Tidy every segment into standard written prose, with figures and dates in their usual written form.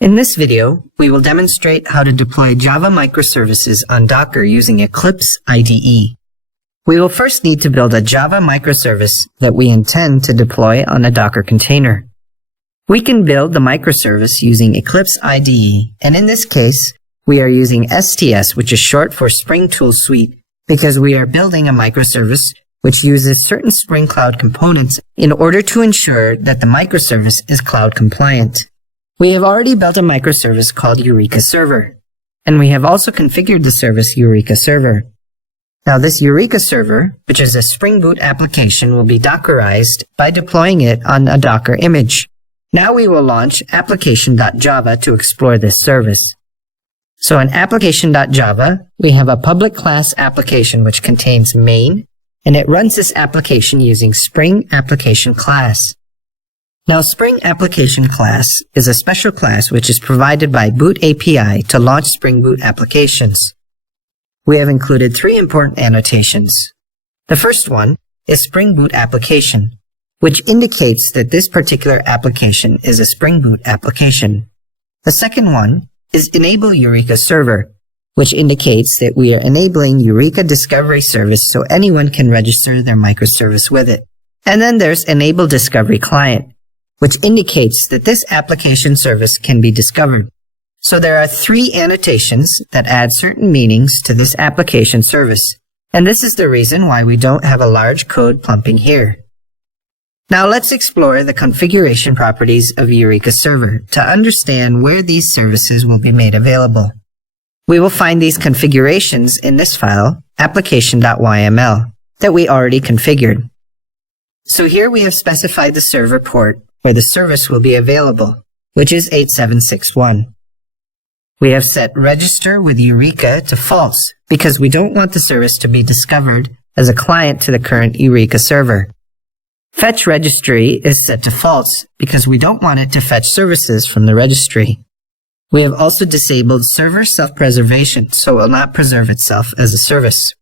In this video, we will demonstrate how to deploy Java microservices on Docker using Eclipse IDE. We will first need to build a Java microservice that we intend to deploy on a Docker container. We can build the microservice using Eclipse IDE, and in this case, we are using STS, which is short for Spring Tool Suite, because we are building a microservice which uses certain Spring Cloud components in order to ensure that the microservice is cloud compliant. We have already built a microservice called Eureka Server, and we have also configured the service Eureka Server. Now this Eureka Server, which is a Spring Boot application, will be Dockerized by deploying it on a Docker image. Now we will launch application.java to explore this service. So in application.java, we have a public class application which contains main, and it runs this application using Spring Application Class. Now, Spring Application Class is a special class which is provided by Boot API to launch Spring Boot applications. We have included three important annotations. The first one is Spring Boot Application, which indicates that this particular application is a Spring Boot application. The second one is Enable Eureka Server, which indicates that we are enabling Eureka Discovery Service so anyone can register their microservice with it. And then there's Enable Discovery Client, which indicates that this application service can be discovered. So there are three annotations that add certain meanings to this application service, and this is the reason why we don't have a large code plumping here. Now let's explore the configuration properties of Eureka Server to understand where these services will be made available. We will find these configurations in this file, application.yml, that we already configured. So here we have specified the server port where the service will be available, which is 8761. We have set register with Eureka to false because we don't want the service to be discovered as a client to the current Eureka server. Fetch registry is set to false because we don't want it to fetch services from the registry. We have also disabled server self-preservation so it will not preserve itself as a service.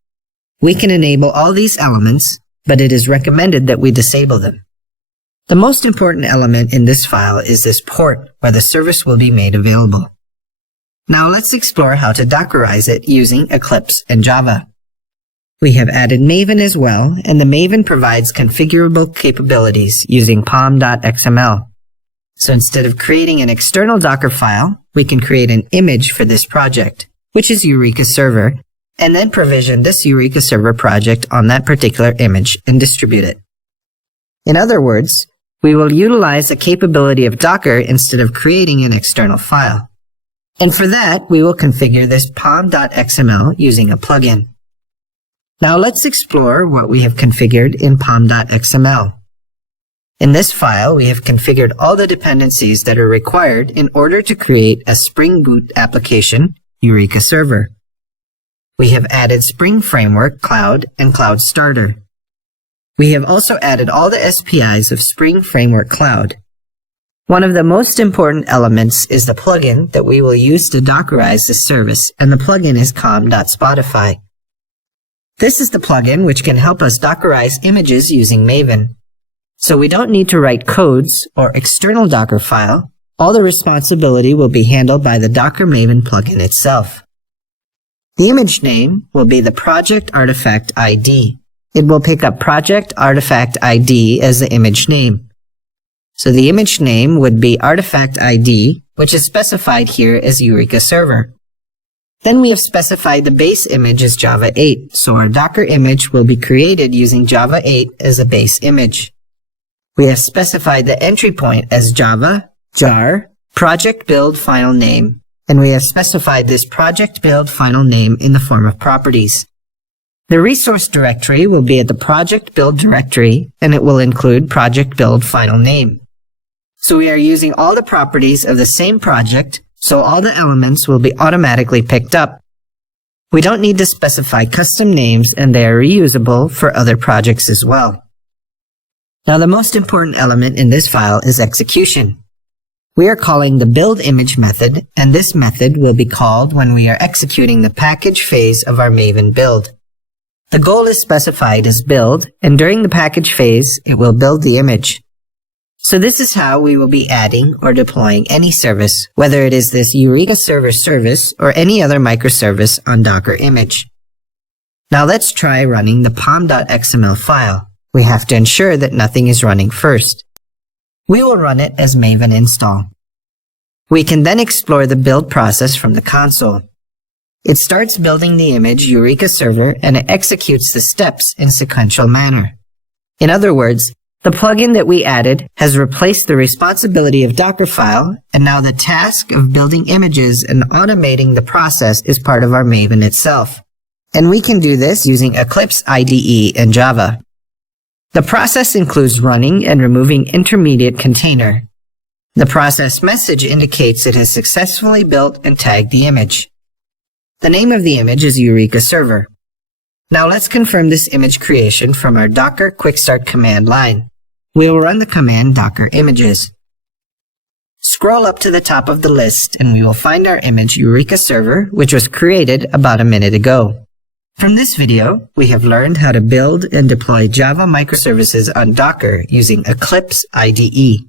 We can enable all these elements, but it is recommended that we disable them. The most important element in this file is this port where the service will be made available. Now let's explore how to Dockerize it using Eclipse and Java. We have added Maven as well, and the Maven provides configurable capabilities using Pom Dot Xml. So instead of creating an external Docker file, we can create an image for this project, which is Eureka Server, and then provision this Eureka Server project on that particular image and distribute it. In other words, we will utilize the capability of Docker instead of creating an external file. And for that, we will configure this Pom.xml using a plugin. Now let's explore what we have configured in Pom.xml. In this file, we have configured all the dependencies that are required in order to create a Spring Boot application, Eureka Server. We have added Spring Framework Cloud and Cloud Starter. We have also added all the SPIs of Spring Framework Cloud. One of the most important elements is the plugin that we will use to Dockerize this service, and the plugin is com.spotify. This is the plugin which can help us Dockerize images using Maven. So we don't need to write codes or external Docker file. All the responsibility will be handled by the Docker Maven plugin itself. The image name will be the project artifact ID. It will pick up project artifact ID as the image name. So the image name would be artifact ID, which is specified here as Eureka Server. Then we have specified the base image as Java 8, so our Docker image will be created using Java 8 as a base image. We have specified the entry point as Java, jar, project build final name, and we have specified this project build final name in the form of properties. The resource directory will be at the project build directory, and it will include project build final name. So we are using all the properties of the same project, so all the elements will be automatically picked up. We don't need to specify custom names, and they are reusable for other projects as well. Now the most important element in this file is execution. We are calling the build image method, and this method will be called when we are executing the package phase of our Maven build. The goal is specified as build, and during the package phase, it will build the image. So this is how we will be adding or deploying any service, whether it is this Eureka Server service or any other microservice on Docker image. Now let's try running the Pom Dot Xml file. We have to ensure that nothing is running first. We will run it as Maven install. We can then explore the build process from the console. It starts building the image Eureka Server and it executes the steps in sequential manner. In other words, the plugin that we added has replaced the responsibility of Dockerfile, and now the task of building images and automating the process is part of our Maven itself. And we can do this using Eclipse IDE and Java. The process includes running and removing intermediate container. The process message indicates it has successfully built and tagged the image. The name of the image is Eureka Server. Now let's confirm this image creation from our Docker Quick Start command line. We will run the command Docker Images. Scroll up to the top of the list and we will find our image Eureka Server, which was created about a minute ago. From this video, we have learned how to build and deploy Java microservices on Docker using Eclipse IDE.